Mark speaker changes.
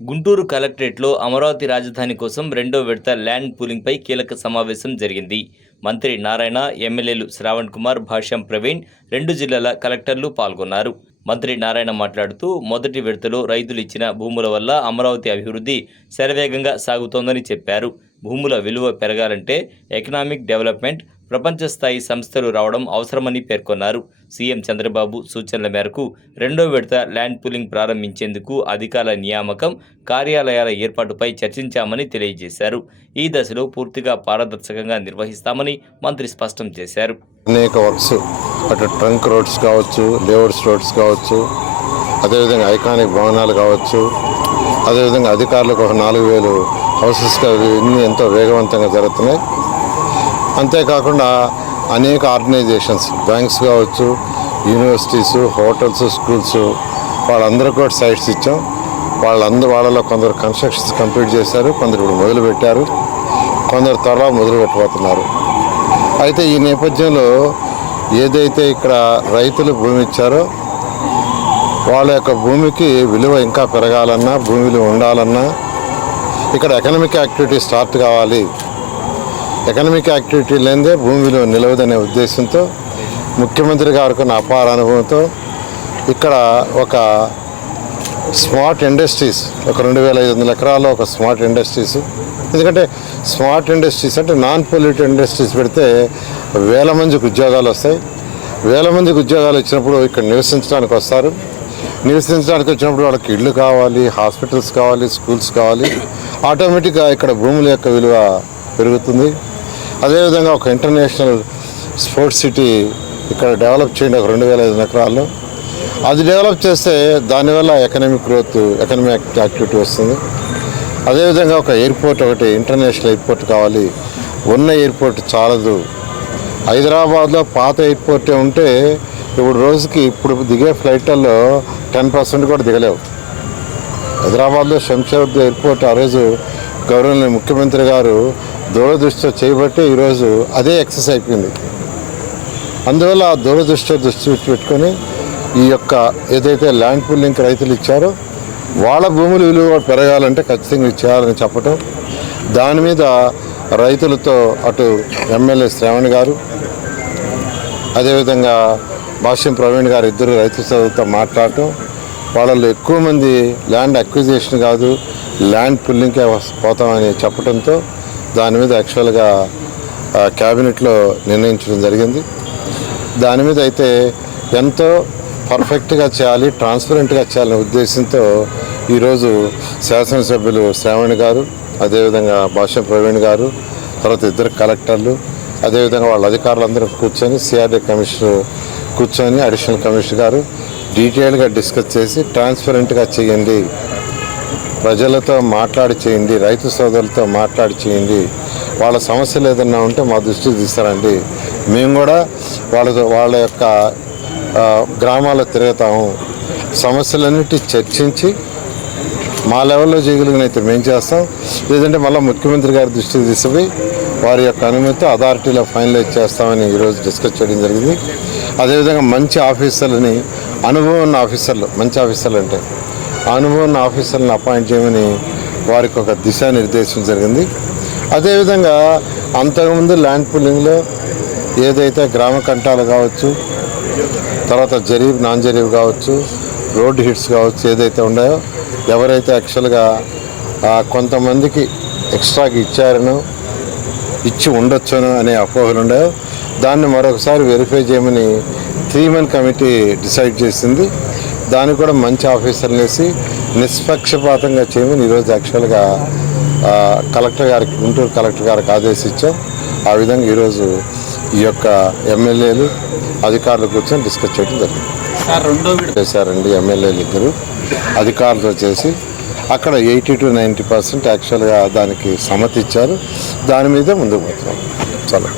Speaker 1: గుంటూరు కలెక్టరేట్లో అమరావతి రాజధాని కోసం రెండో విడత ల్యాండ్ పూలింగ్పై కీలక సమావేశం జరిగింది. మంత్రి నారాయణ ఎమ్మెల్యేలు శ్రావణ్ కుమార్ భాష్యం ప్రవీణ్ రెండు జిల్లాల కలెక్టర్లు పాల్గొన్నారు. మంత్రి నారాయణ మాట్లాడుతూ మొదటి విడతలో రైతులు ఇచ్చిన భూముల వల్ల అమరావతి అభివృద్ధి శరవేగంగా సాగుతోందని చెప్పారు. భూముల విలువ పెరగాలంటే ఎకనామిక్ డెవలప్మెంట్ ప్రపంచ స్థాయి సంస్థలు రావడం అవసరమని పేర్కొన్నారు. సీఎం చంద్రబాబు సూచనల మేరకు రెండో విడత ల్యాండ్ పూలింగ్ ప్రారంభించేందుకు అధికారుల నియామకం కార్యాలయాల ఏర్పాటుపై చర్చించామని తెలియజేశారు. ఈ దశలో పూర్తిగా పారదర్శకంగా నిర్వహిస్తామని మంత్రి స్పష్టం చేశారు.
Speaker 2: అనేక వర్క్స్ అటు ట్రంక్ రోడ్స్ కావచ్చు లేఅవుట్స్ రోడ్స్ కావచ్చు అదేవిధంగా ఐకానిక్ భవనాలు కావచ్చు అదేవిధంగా అధికారులకు ఒక నాలుగు వేలు హౌసెస్ ఇన్ని ఎంతో వేగవంతంగా జరుగుతున్నాయి. అంతేకాకుండా అనేక ఆర్గనైజేషన్స్ బ్యాంక్స్ కావచ్చు యూనివర్సిటీస్ హోటల్స్ స్కూల్స్ వాళ్ళందరూ కూడా సైట్స్ ఇచ్చాం. వాళ్ళందరూ వాళ్ళలో కొందరు కన్స్ట్రక్షన్స్ కంప్లీట్ చేశారు కొందరు ఇప్పుడు మొదలు పెట్టారు కొందరు త్వరలో మొదలు పెట్టబోతున్నారు అయితే ఈ నేపథ్యంలో ఏదైతే ఇక్కడ రైతులు భూమి ఇచ్చారో వాళ్ళ యొక్క భూమికి విలువ ఇంకా పెరగాలన్నా భూమిలో ఉండాలన్నా ఇక్కడ ఎకనామిక్ యాక్టివిటీ స్టార్ట్ కావాలి. ఎకనామిక్ యాక్టివిటీ లేనిదే భూమి విలువ నిలవదనే ఉద్దేశంతో ముఖ్యమంత్రి గారికి అపార అనుభవంతో ఇక్కడ ఒక స్మార్ట్ ఇండస్ట్రీస్ ఒక రెండు వేల ఐదు వందల ఎకరాల్లో ఒక స్మార్ట్ ఇండస్ట్రీస్. ఎందుకంటే స్మార్ట్ ఇండస్ట్రీస్ అంటే నాన్ పొల్యూటెడ్ ఇండస్ట్రీస్ పెడితే వేల మందికి ఉద్యోగాలు వస్తాయి. వేల మందికి ఉద్యోగాలు వచ్చినప్పుడు ఇక్కడ నివసించడానికి వస్తారు. నివసించడానికి వచ్చినప్పుడు వాళ్ళకి ఇళ్ళు కావాలి హాస్పిటల్స్ కావాలి స్కూల్స్ కావాలి. ఆటోమేటిక్గా ఇక్కడ భూముల యొక్క విలువ పెరుగుతుంది. అదేవిధంగా ఒక ఇంటర్నేషనల్ స్పోర్ట్స్ సిటీ ఇక్కడ డెవలప్ చేయండి ఒక రెండు వేల ఐదు ఎకరాల్లో. అది డెవలప్ చేస్తే దానివల్ల ఎకనామిక్ గ్రోత్ ఎకనామిక్ యాక్టివిటీ వస్తుంది. అదేవిధంగా ఒక ఎయిర్పోర్ట్ ఒకటి ఇంటర్నేషనల్ ఎయిర్పోర్ట్ కావాలి. ఉన్న ఎయిర్పోర్ట్ చాలదు. హైదరాబాద్లో పాత ఎయిర్పోర్టే ఉంటే ఇప్పుడు రోజుకి ఇప్పుడు దిగే ఫ్లైట్లలో టెన్ పర్సెంట్ కూడా దిగలేవు. హైదరాబాద్లో శంషాబాద్ ఎయిర్పోర్ట్ ఆ రోజు గౌరవనీయ ముఖ్యమంత్రి గారు దూరదృష్టితో చేయబట్టి ఈరోజు అదే ఎక్సెస్ అయిపోయింది. అందువల్ల ఆ దూరదృష్టి దృష్టి పెట్టుకొని ఈ యొక్క ఏదైతే ల్యాండ్ పుల్లింగ్ రైతులు ఇచ్చారో వాళ్ళ భూముల విలువ పెరగాలంటే ఖచ్చితంగా చేయాలని చెప్పటం. దాని మీద రైతులతో అటు ఎమ్మెల్యే శ్రావణ్ గారు అదేవిధంగా భాష్యం ప్రవీణ్ గారు ఇద్దరు రైతు సోదరులతో మాట్లాడటం. వాళ్ళలో ఎక్కువ మంది ల్యాండ్ అక్విజిషన్ కాదు ల్యాండ్ పుల్లింగ్కే పోతామని చెప్పడంతో దాని మీద యాక్చువల్గా క్యాబినెట్లో నిర్ణయించడం జరిగింది. దాని మీద అయితే ఎంతో పర్ఫెక్ట్గా చేయాలి ట్రాన్స్పరెంట్గా చేయాలనే ఉద్దేశంతో ఈరోజు శాసనసభ్యులు శ్రావణ్ గారు అదేవిధంగా భాష ప్రవీణ్ గారు తర్వాత ఇద్దరు కలెక్టర్లు అదేవిధంగా వాళ్ళ అధికారులందరూ కూర్చొని సిఆర్డీ కమిషనర్ కూర్చొని అడిషనల్ కమిషనర్ గారు డీటెయిల్గా డిస్కస్ చేసి ట్రాన్స్పరెంట్గా చేయండి ప్రజలతో మాట్లాడి చేయండి రైతు సోదరులతో మాట్లాడి చేయండి. వాళ్ళ సమస్యలు ఏదన్నా ఉంటే మా దృష్టికి తీస్తారండి మేము కూడా వాళ్ళతో వాళ్ళ యొక్క గ్రామాల్లో తిరుగుతాము. సమస్యలన్నిటి చర్చించి మా లెవెల్లో చేయగలిగినైతే మేము చేస్తాం. లేదంటే మళ్ళీ ముఖ్యమంత్రి గారి దృష్టికి తీసుకుపోయి వారి యొక్క అనుమతితో అథారిటీలో ఫైనలైజ్ చేస్తామని ఈరోజు డిస్కస్ చేయడం జరిగింది. అదేవిధంగా మంచి ఆఫీసర్లని అనుభవం ఉన్న ఆఫీసర్లు మంచి ఆఫీసర్లు అంటే అనుభవం ఆఫీసర్ని ఆఫీసర్లను అపాయింట్ చేయమని వారికి ఒక దిశానిర్దేశం జరిగింది. అదేవిధంగా అంతకుముందు ల్యాండ్ పుల్లింగ్లో ఏదైతే గ్రామ కంటాలు కావచ్చు తర్వాత జరీబ్ నాన్ జరీబ్ కావచ్చు రోడ్ హిట్స్ కావచ్చు ఏదైతే ఉన్నాయో ఎవరైతే యాక్చువల్గా కొంతమందికి ఎక్స్ట్రాకి ఇచ్చారనో ఇచ్చి ఉండొచ్చును అనే అపోహలు ఉన్నాయో దాన్ని మరొకసారి వెరిఫై చేయమని త్రీ మన్ కమిటీ డిసైడ్ చేసింది. దానికి కూడా మంచి ఆఫీసర్లు వేసి నిష్పక్షపాతంగా చేయమని ఈరోజు యాక్చువల్గా కలెక్టర్ గారికి గుంటూరు కలెక్టర్ గారికి ఆదేశించాం. ఆ విధంగా ఈరోజు ఈ యొక్క ఎమ్మెల్యేలు అధికారులు కూర్చొని డిస్కస్ చేయడం జరిగింది. చేశారండి ఎమ్మెల్యేలు ఇద్దరు. అధికారులతో చేసి అక్కడ ఎయిటీ టు నైంటీ పర్సెంట్ యాక్చువల్గా దానికి సమ్మతి ఇచ్చారు దాని మీదే ముందుకు పోతున్నాం. చాలా